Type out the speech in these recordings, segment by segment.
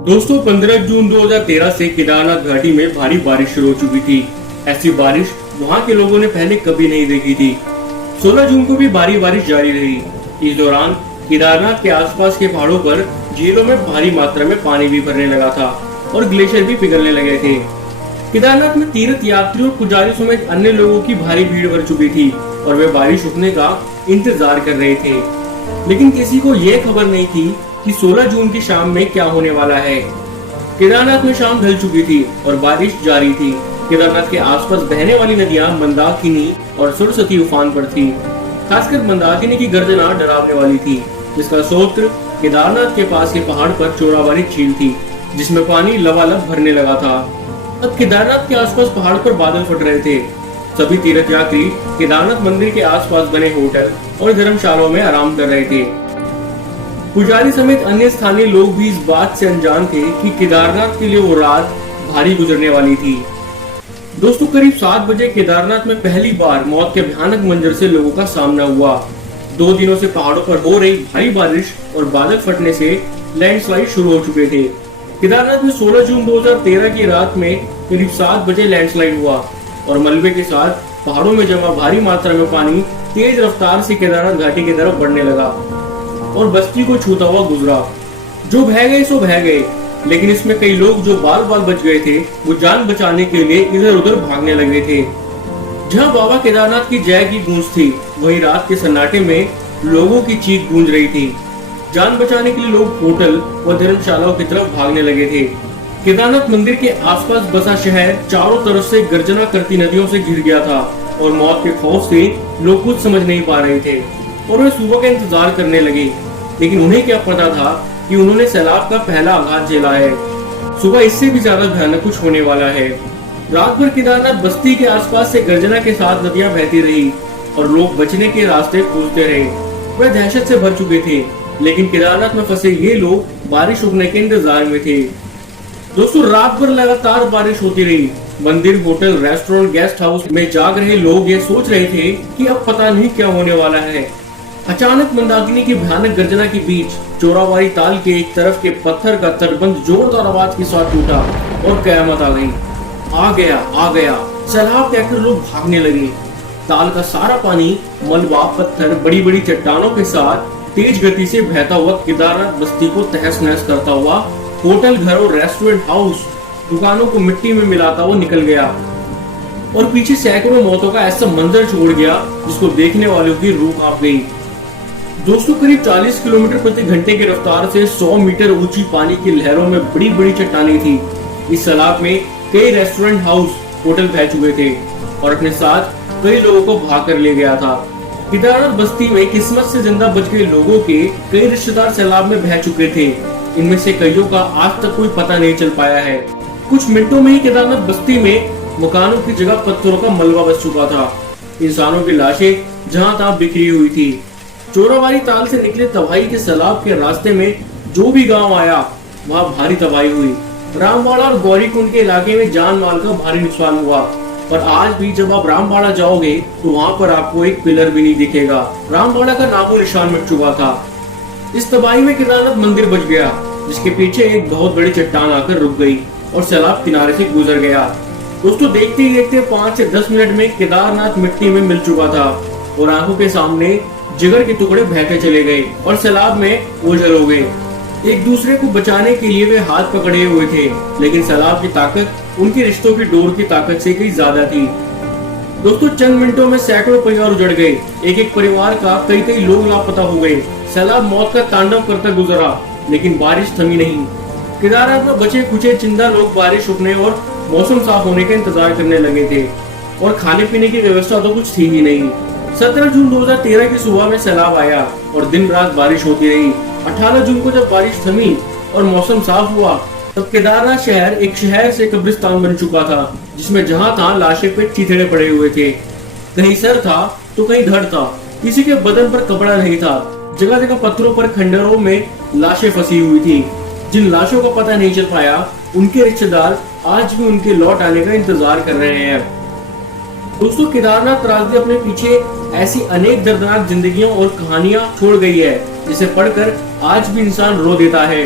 दोस्तों 15 जून 2013 से केदारनाथ घाटी में भारी बारिश शुरू हो चुकी थी। ऐसी बारिश वहां के लोगों ने पहले कभी नहीं देखी थी। 16 जून को भी भारी बारिश जारी रही। इस दौरान केदारनाथ के आसपास के पहाड़ों पर झीलों में भारी मात्रा में पानी भी भरने लगा था और ग्लेशियर भी पिघलने लगे थे। केदारनाथ में तीर्थ यात्रियों, पुजारी समेत अन्य लोगों की भारी भीड़ भर चुकी थी और वे बारिश रुकने का इंतजार कर रहे थे। लेकिन किसी को यह खबर नहीं थी कि 16 जून की शाम में क्या होने वाला है। केदारनाथ में शाम ढल चुकी थी और बारिश जारी थी। केदारनाथ के आसपास बहने वाली नदियां मंदाकिनी और सरस्वती उफान पर थी। खासकर मंदाकिनी की गर्जना डरावने वाली थी, जिसका स्रोत केदारनाथ के पास के पहाड़ पर चोराबारी झील थी, जिसमें पानी लबालब भरने लगा था। अब केदारनाथ के आसपास पहाड़ पर बादल फट रहे थे। सभी तीर्थ यात्री केदारनाथ मंदिर के आसपास बने होटल और धर्मशालाओं में आराम कर रहे थे। पुजारी समेत अन्य स्थानीय लोग भी इस बात से अनजान थे कि केदारनाथ के लिए वो रात भारी गुजरने वाली थी। दोस्तों, करीब 7 बजे केदारनाथ में पहली बार मौत के भयानक मंजर से लोगों का सामना हुआ। 2 दिनों से पहाड़ों पर हो रही भारी बारिश और बादल फटने से लैंडस्लाइड शुरू हो चुके थे। केदारनाथ में 16 जून 2013 की रात में करीब 7 बजे लैंडस्लाइड हुआ और मलबे के साथ पहाड़ों में जमा भारी मात्रा में पानी तेज रफ्तार से केदारनाथ घाटी की तरफ बढ़ने लगा और बस्ती को छूता हुआ गुजरा। जो बह गए सो बह गए, लेकिन इसमें कई लोग जो बाल बाल बच गए थे वो जान बचाने के लिए इधर उधर भागने लगे थे। जहां बाबा केदारनाथ की जय की गूंज थी, वहीं रात के सन्नाटे में लोगों की चीख गूंज रही थी। जान बचाने के लिए लोग होटल व धर्मशालाओं की तरफ भागने लगे थे। केदारनाथ मंदिर के आसपास बसा शहर चारों तरफ से गर्जना करती नदियों से घिर गया था और मौत के खौफ से लोग कुछ समझ नहीं पा रहे थे और वे सुबह का इंतजार करने लगे। लेकिन उन्हें क्या पता था कि उन्होंने सैलाब का पहला आघात झेला है। सुबह इससे भी ज्यादा भयानक कुछ होने वाला है। रात भर केदारनाथ बस्ती के आसपास से गर्जना के साथ नदियां बहती रही और लोग बचने के रास्ते खोजते रहे। वे दहशत से भर चुके थे, लेकिन केदारनाथ में फंसे ये लोग बारिश रुकने के इंतजार में थे। दोस्तों, रात भर लगातार बारिश होती रही। मंदिर, होटल, रेस्टोरेंट, गेस्ट हाउस में जाग रहे लोग ये सोच रहे थे कि अब पता नहीं क्या होने वाला है। अचानक मंदाकिनी की भयानक गर्जना के बीच चोराबारी ताल के एक तरफ के पत्थर का तटबंध जोरदार आवाज के साथ टूटा और कयामत आ गई। आ गया सैलाब कहकर लोग भागने लगे। ताल का सारा पानी, मलबा, पत्थर, बड़ी बड़ी चट्टानों के साथ तेज गति से बहता हुआ केदारनाथ बस्ती को तहस नहस करता हुआ होटल, घरों, रेस्टोरेंट, हाउस, दुकानों को मिट्टी में मिलाता हुआ निकल गया और पीछे सैकड़ों मौतों का ऐसा मंजर छोड़ गया जिसको देखने वालों की रूह कांप गई। दोस्तों, करीब 40 किलोमीटर प्रति घंटे की रफ्तार से 100 मीटर ऊंची पानी की लहरों में बड़ी बड़ी चट्टानें थी। इस सैलाब में कई रेस्टोरेंट, हाउस, होटल बह चुके थे और अपने साथ कई लोगों को भाग कर ले गया था। केदारनाथ बस्ती में किस्मत से जिंदा बच गए लोगों के कई रिश्तेदार सैलाब में बह चुके थे। इनमें से कईयों का आज तक कोई पता नहीं चल पाया है। कुछ मिनटों में ही केदारनाथ बस्ती में मकानों की जगह पत्थरों का मलबा बच चुका था। इंसानों की लाशें जहां तहां बिखरी हुई थी। चोराबारी ताल से निकले तबाही के सैलाब के रास्ते में जो भी गांव आया वहां भारी तबाही हुई। रामवाड़ा और गौरीकुंड के इलाके में जान माल का भारी नुकसान हुआ। पर आज भी जब आप रामवाड़ा जाओगे तो वहां पर आपको एक पिलर भी नहीं दिखेगा। रामवाड़ा का नामो निशान मिट चुका था। इस तबाही में केदारनाथ मंदिर बच गया, जिसके पीछे एक बहुत बड़ी चट्टान आकर रुक गई और सैलाब किनारे से गुजर गया। दोस्तों, देखते ही देखते 5 से 10 मिनट में केदारनाथ मिट्टी में मिल चुका था और आंखों के सामने जिगर के टुकड़े बहते चले गए और सैलाब में ओझल हो गए। एक दूसरे को बचाने के लिए वे हाथ पकड़े हुए थे, लेकिन सैलाब की ताकत उनके रिश्तों की डोर की ताकत से कहीं ज्यादा थी। दोस्तों, चंद मिनटों में सैकड़ों परिवार उजड़ गए। एक एक परिवार का कई कई लोग लापता हो गए। सैलाब मौत का तांडव करता गुजरा, लेकिन बारिश थमी नहीं। केदारनाथ में बचे कुचे चिंदा लोग बारिश रुकने और मौसम साफ होने का इंतजार करने लगे थे और खाने पीने की व्यवस्था तो कुछ थी ही नहीं। 17 जून 2013 की सुबह में सैलाब आया और दिन रात बारिश होती रही। 18 जून को जब बारिश थमी और मौसम साफ हुआ, तब केदारनाथ शहर एक शहर से कब्रिस्तान बन चुका था, जिसमें जहां तहां लाशें पे चीथड़े पड़े हुए थे। कहीं सर था तो कहीं धड़ था। किसी के बदन पर कपड़ा नहीं था। जगह जगह पत्थरों पर खंडरों में लाशें फंसी हुई थी। जिन लाशों का पता नहीं चल पाया, उनके रिश्तेदार आज भी उनके लौट आने का इंतजार कर रहे हैं। दोस्तों, केदारनाथ त्रासदी अपने पीछे ऐसी अनेक दर्दनाक जिंदगियों और कहानियां छोड़ गई है, जिसे पढ़कर आज भी इंसान रो देता है।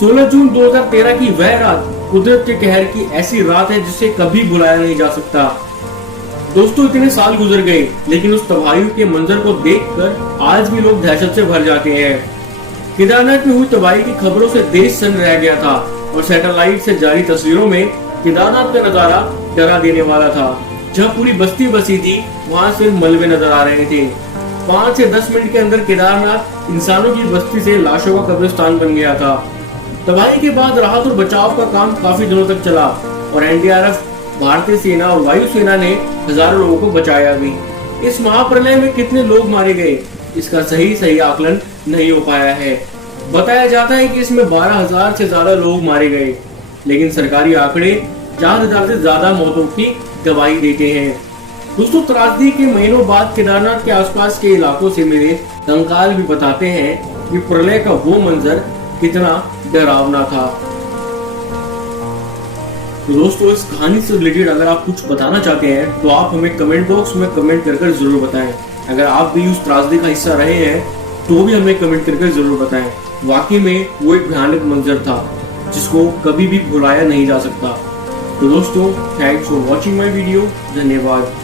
16 जून 2013 की वह रात कुदरत के कहर की ऐसी रात है जिसे कभी भुलाया नहीं जा सकता। दोस्तों, इतने साल गुजर गए लेकिन उस तबाही के मंजर को देखकर आज भी लोग दहशत से भर जाते हैं। केदारनाथ में हुई तबाही की खबरों से देश सन्न रह गया था और सैटेलाइट से जारी तस्वीरों में केदारनाथ का नजारा डरा देने वाला था। जहां पूरी बस्ती बसी थी वहां सिर्फ मलबे नजर आ रहे थे। 5 से 10 मिनट के अंदर केदारनाथ इंसानों की बस्ती से लाशों का कब्रिस्तान बन गया था। तबाही के बाद राहत और बचाव का काम काफी दिनों तक चला और एनडीआरएफ, भारतीय सेना और वायुसेना ने हजारों लोगों को बचाया भी। इस महाप्रलय में कितने लोग मारे गए इसका सही आकलन नहीं हो पाया है। बताया जाता है कि इसमें 12,000 से ज्यादा लोग मारे गए, लेकिन सरकारी आंकड़े 4,000 से ज्यादा मौतों की गवाही देते हैं। दोस्तों, त्रासदी के महीनों बाद केदारनाथ के आसपास के इलाकों से मिले कंकाल भी बताते हैं कि प्रलय का वो मंजर कितना डरावना था। तो दोस्तों, इस कहानी से रिलेटेड अगर आप कुछ बताना चाहते हैं तो आप हमें कमेंट बॉक्स में कमेंट कर जरूर बताएं। अगर आप भी उस त्रासदी का हिस्सा रहे हैं तो भी हमें कमेंट कर जरूर बताएं। वाकई में वो एक भयानक मंजर था जिसको कभी भी भुलाया नहीं जा सकता। तो दोस्तों, thanks for watching my video. धन्यवाद।